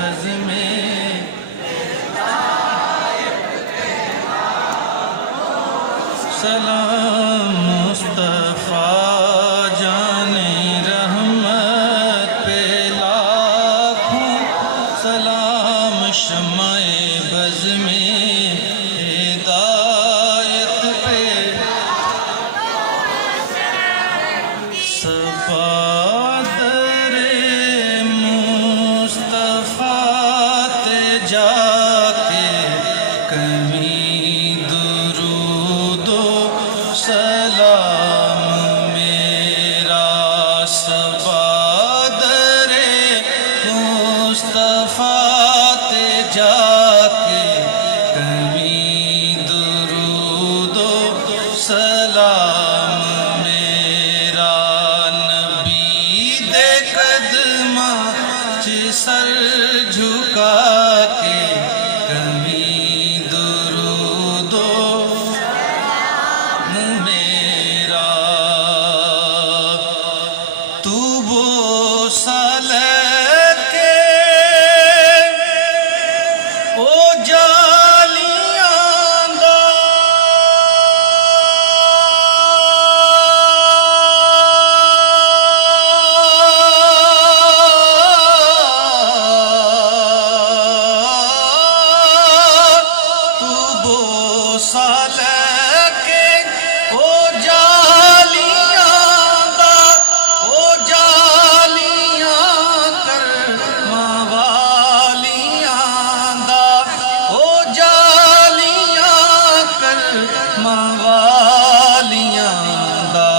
بز میں سلام مصطفیٰ جان رحمت پہ لاکھوں سلام شمع بز میں ہدایت پہ صفادر مصطفیٰ تے جا کے کبھی درود و سلام میرا صفادر مصطفیٰ تے جا کے کبھی درود و سلام میرا نبی دے قدماں چ سر جھکا کے کبھی درود و میرا تو بوسہ لے کے او جالیاں دا تو بوسہ لے کے او جالیاں دا او جالیاں کر موالیاں دا او جالیاں کر موالیاں دا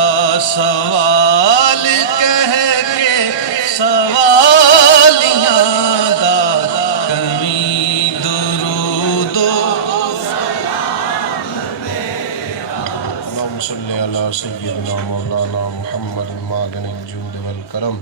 سوال کہہ کے سوالیاں دا کبھی درود و اللهم صل على سيدنا مولانا محمد معدن الجود والكرم